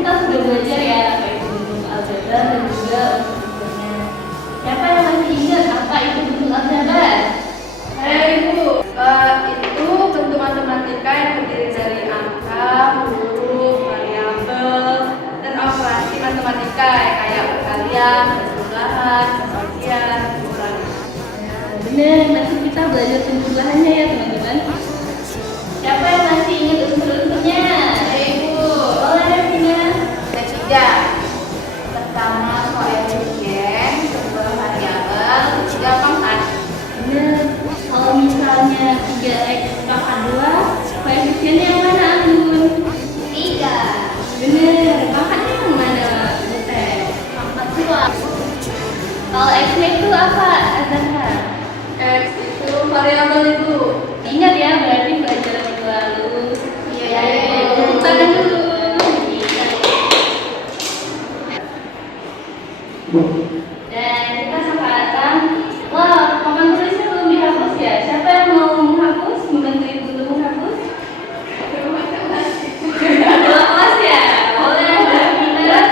kita sudah belajar ya apa itu bentuk aljabar dan juga bentuknya. Siapa yang masih ingat apa itu bentuk aljabar? Hai Ibu, itu bentuk matematika yang terdiri dari angka, huruf, variabel, dan operasi matematika kayak perkalian, penjumlahan, pembagian, pengurangan. Benar, nanti kita belajar penjumlahannya ya teman-teman. Siapa yang masih ingat unsur-unsurnya? Hai Ibu, Boleh Vina. ada 3. Pertama koefisien, kedua variabel, ketiga pangkat. Benar, kalau misalnya 3x pangkat 2, koefisiennya yang mana Anggun? 3. Benar, pangkatnya yang mana Butet? Pangkat 2. Kalau x-nya itu apa Azhar? X itu variabel Ibu. Ingat ya, berarti pelajaran minggu lalu. Iya, Tepuk tangan dulu. Dan kita sekarang, wah, papan tulisnya belum dihapus ya. Siapa yang mau menghapus? Membantu ibu untuk menghapus? Kelas ya? Boleh, kita.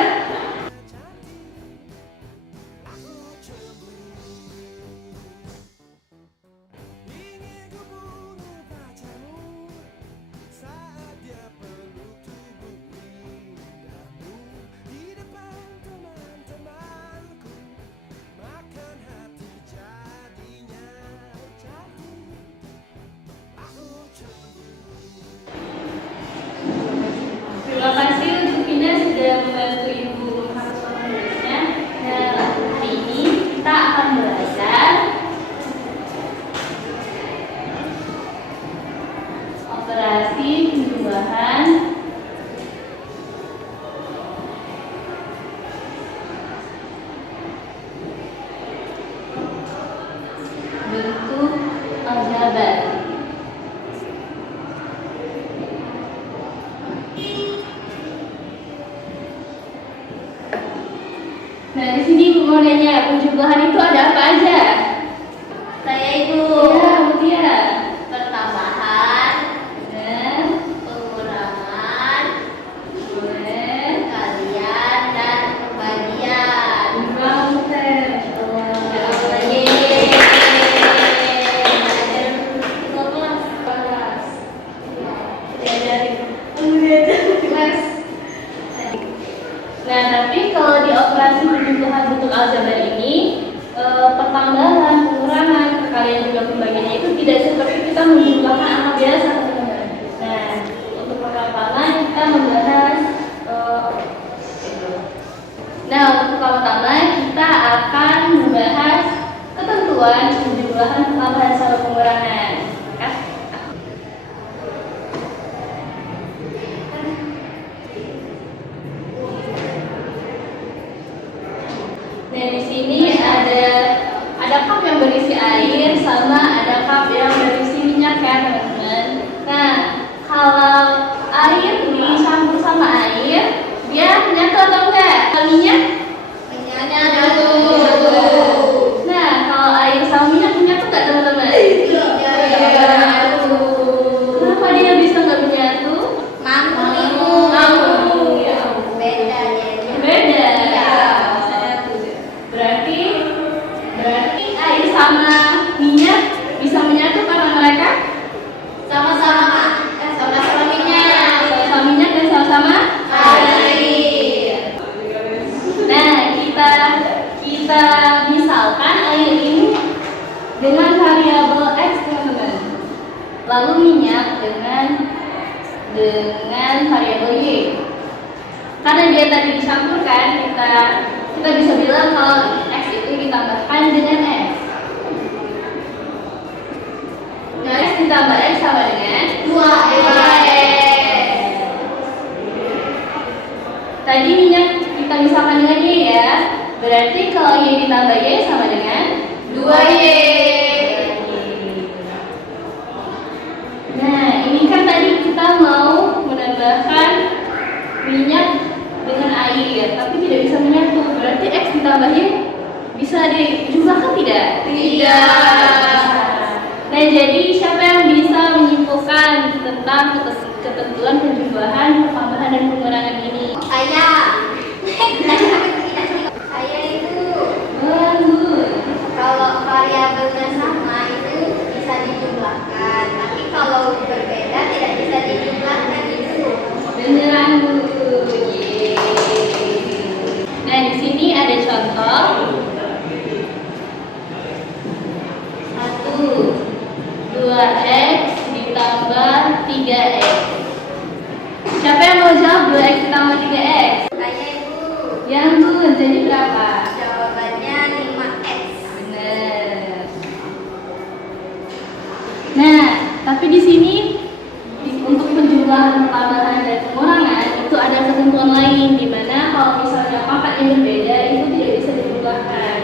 Terima kasih untuk Vina sudah membantu ibu menghapus papan tulisnya. Nah, hari ini kita akan belajar operasi penjumlahan bentuk aljabar. Nah, di sini ibu mau nanya, penjumlahan itu ada apa aja? Saya Ibu. Ya, Mutia. Pertambahan, Dan pengurangan, boleh. kalian dan pembagian. Kurang Mutia. Nah, tapi kalau di operasi penjumlahan bentuk aljabar ini, pertambahan, pengurangan, perkalian juga pembagiannya itu tidak seperti kita menjumlahkan angka biasa, teman-teman. Nah, untuk pertama kita membahas Nah, untuk pertama kita akan membahas ketentuan penjumlahan, penambahan, sama pengurangan. Nah, di sini ada cup yang berisi air sama ada cup yang berisi minyak ya, teman-teman. Nah, kalau air dicampur sama air, dia menyatu atau enggak? Kalau minyak? Minyaknya dulu. Nah, kalau air sama minyak menyatu enggak, teman-teman? Kenapa dia bisa nggak menyatu? Mampu Ibu. Mampu. Ya. Beda ya. Beda. Iya. Berarti air sama minyak bisa menyatu karena mereka Sama-sama. Sama-sama minyak. sama-sama minyak dan sama-sama Air. Nah, kita misalkan air ini dengan variabel x, teman-teman. Lalu minyak dengan variabel y. Karena dia tadi dicampurkan, kita bisa bilang kalau x itu ditambahkan dengan x. Nah, x ditambah x sama dengan 2x. Tadi minyak kita misalkan dengan y ya. Berarti kalau y ditambah y sama dengan 2y. Nah, ini kan tadi kita mau menambahkan minyak dengan air, tapi tidak bisa menyatu. Berarti x ditambah y bisa dijumlahkan tidak? Tidak. Nah, jadi siapa yang bisa menyimpulkan tentang ketentuan penjumlahan, penambahan, dan pengurangan ini? Saya. ketentuan lain, di mana kalau misalnya pangkat yang berbeda itu tidak bisa dijumlahkan.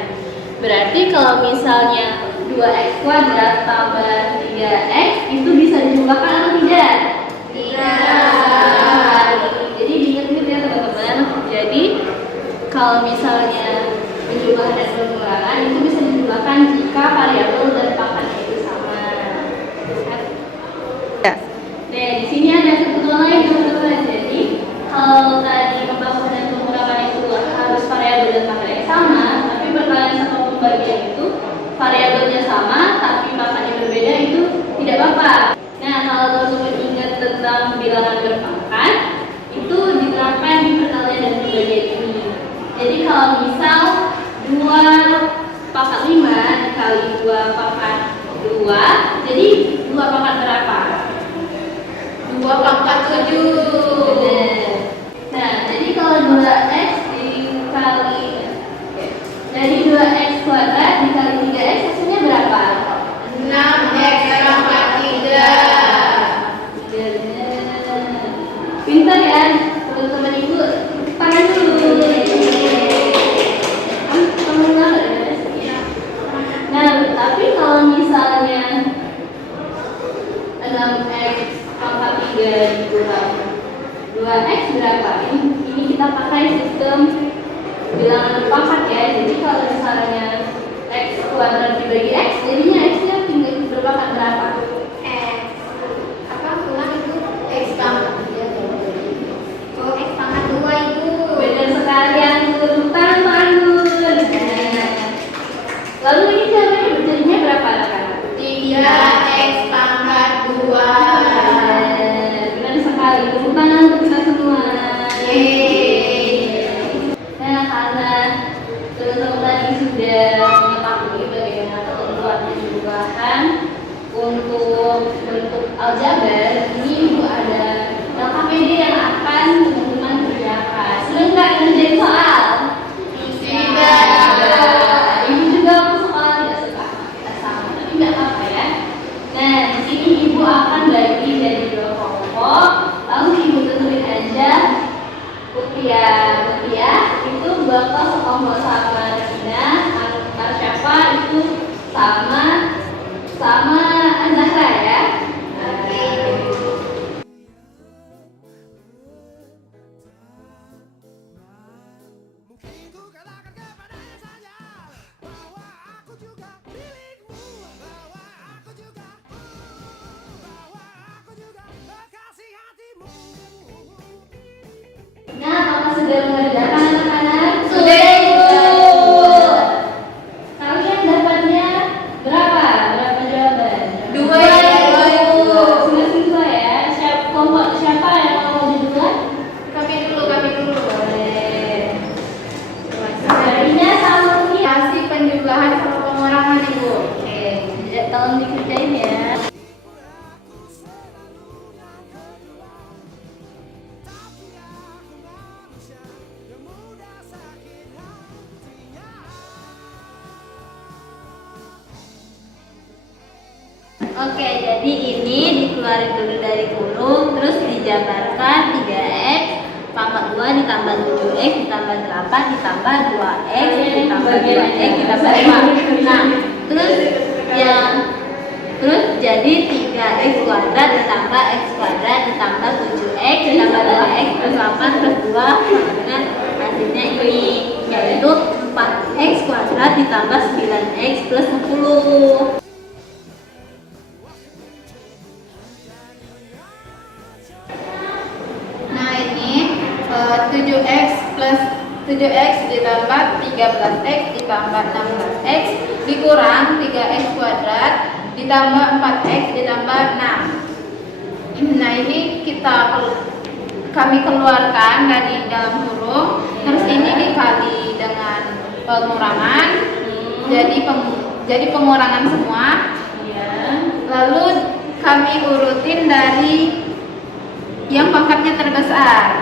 Berarti kalau misalnya 2x kuadrat tambah 3x itu bisa dijumlahkan atau tidak? Tidak. Jadi diingat-ingat ya teman-teman. Jadi kalau misalnya penjumlahan dan pengurangan itu bisa dijumlahkan jika variabel dan pangkatnya itu sama. Nah, di sini ada ketentuan lain teman-teman. Jadi kalau tadi pembagian dan pengurangan itu harus variabel dan pangkatnya sama, tapi perkalian sama pembagian itu variabelnya sama tapi pangkatnya berbeda itu tidak apa-apa. Nah, kalau teman-teman ingat tentang bilangan berpangkat, itu diterapkan di perkalian dan pembagian ini. Jadi kalau misal 2 pangkat 5 dikali 2 pangkat 2, jadi 2 pangkat berapa? 2 pangkat 7. Nah, jadi kalau 2x dikali dari 2x kuadrat dikali 3x hasilnya berapa? 6x pangkat 3. Pintar ya teman-teman ibu, tangan dulu. Nah, tapi kalau misalnya 6x pangkat 3 dikurang 2x berapa? Ini kita pakai sistem bilangan pangkat ya. Jadi kalau misalnya x kuadrat dibagi x, jadinya x-nya tinggal berpangkat berapa? Apa ulang itu? X pangkat 3. Oh, X pangkat 2 itu. Benar sekali yang tangan. Lalu ini caranya jadinya berapa anak-anak? 3x pangkat 2. Benar sekali. Tepuk tangan untuk kita semua. Nah, karena teman-teman tadi sudah mengetahui bagaimana ketentuan penjumlahan untuk bentuk aljabar, ini ibu ada LKPD yang akan teman-teman kerjakan. Sudah nggak ngerjain soal? Tidak. Ibu juga waktu sekolah tidak suka kita sama, tapi nggak apa-apa ya. Nah, di sini ibu akan bagi dari 2 kelompok, lalu ibu tentuin aja rupiah itu bakal sekelompok sama Rina, antar siapa itu sama Azahra ya. Mungkin ku katakan kepadanya saja bahwa aku juga milikmu, bahwa aku juga kekasih hatimu. Nah, apakah sudah mengerjakan anak-anak? Sudah, Ibu. Kalian dapatnya berapa? Berapa jawaban? 2 ya, Ibu. Masing-masing 2 ya. Siapa yang mau duluan? Kami dulu. Boleh. Jadinya sama ini. Kasih penjumlahan sama pengurangan, Ibu. Oke, tolong dikerjain ya. Aku selalu yang kedua, tapi aku manusia yang mudah sakit hatinya. Oke, jadi ini dikeluarin dulu dari kurung, terus dijabarkan 3x pangkat 2 ditambah 7x ditambah 8 ditambah 2x ditambah 2x ditambah 5. Nah, terus jadi 3x kuadrat ditambah x kuadrat ditambah 7x ditambah 2x plus 8 plus 2 sama dengan hasilnya ini, yaitu 4x kuadrat ditambah 9x plus 10. Nah, ini 7x plus 7x ditambah 13x ditambah 16x dikurang 3x kuadrat ditambah 4x ditambah 6. Nah, ini kami keluarkan dari dalam kurung, terus ini dikali dengan pengurangan, jadi pengurangan semua. Lalu kami urutin dari yang pangkatnya terbesar.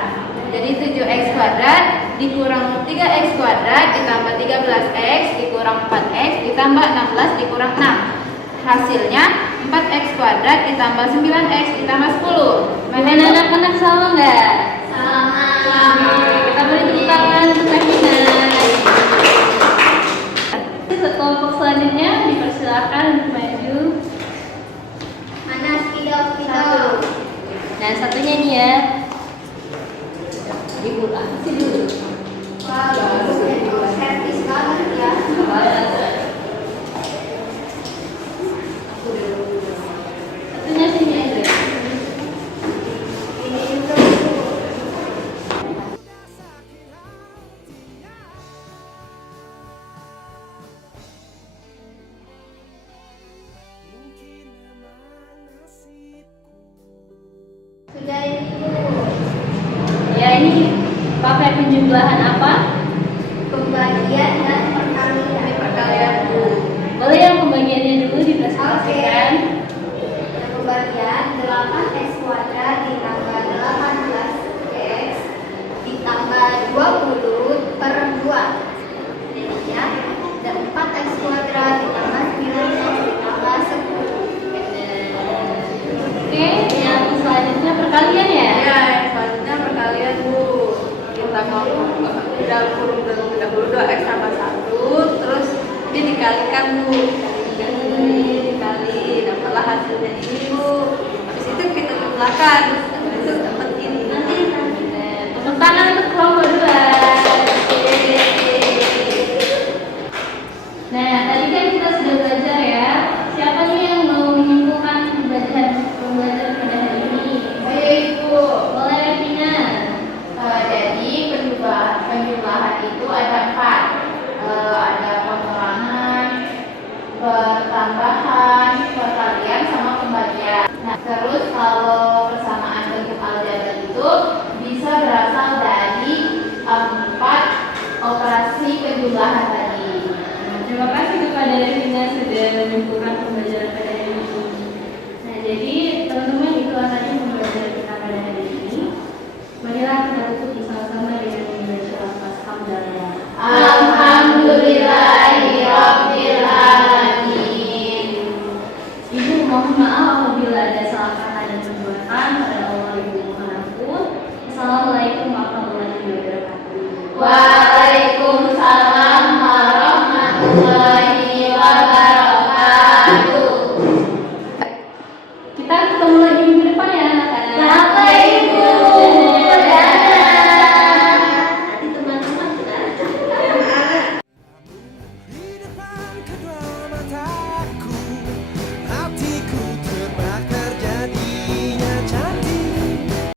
Jadi 7x kuadrat dikurang 3x kuadrat ditambah 13x dikurang 4x ditambah 16 dikurang 6. Hasilnya 4x kuadrat ditambah 9x ditambah 10. Mana anak-anak sama nggak? Sama. hasilnya nih ya. Ibu kasih dulu. Wah, bagus ya, servis banget ya. Satunya sini aja. Ini juga. Mungkin memang nasibku. Sudah ini Bu. Ya ini pakai penjumlahan apa? Pembagian dan perkalian. Perkalian Bu. Boleh yang pembagiannya dulu dipresentasikan? Yang pembagian 8x kuadrat ditambah 18x ditambah 20 per 2. Jadinya ada 4x kuadrat ditambah 9x ditambah 10. Oke, yang selanjutnya perkalian ya? Ya, yang selanjutnya perkalian Bu. Kita mau di dalam kurung dahulu 2x tambah 1, terus ini dikalikan Bu. Dikali, dapatlah hasilnya ini Bu. Habis itu kita jumlahkan, habis itu dapat ini. Nanti Tepuk tangan untuk kelompok 2. Nah, tadi kan kita sudah belajar ya. Siapa nih yang mau menyimpulkan pembelajaran pada hari ini? Baik Bu. Boleh Vina. Jadi penjumlahan itu ada 4. Ada pengurangan, pertambahan, perkalian sama pembagian. Nah, terus kalau persamaan bentuk aljabar itu bisa berasal dari 4 operasi penjumlahan tadi. Terima kasih kepada Vina sudah menyimpulkan pembelajaran pada hari ini. Nah, jadi teman-teman itu tadi pembelajaran kita pada hari ini. Marilah kita tutup bersama-sama dengan membaca lafaz hamdalah. Alhamdulillahirabbil alamin. Ibu mohon maaf apabila ada salah kata dan perbuatan. Pada Allah Ibu mohon ampun. Assalamualaikum warahmatullahi wabarakatuh. Waalaikumsalam.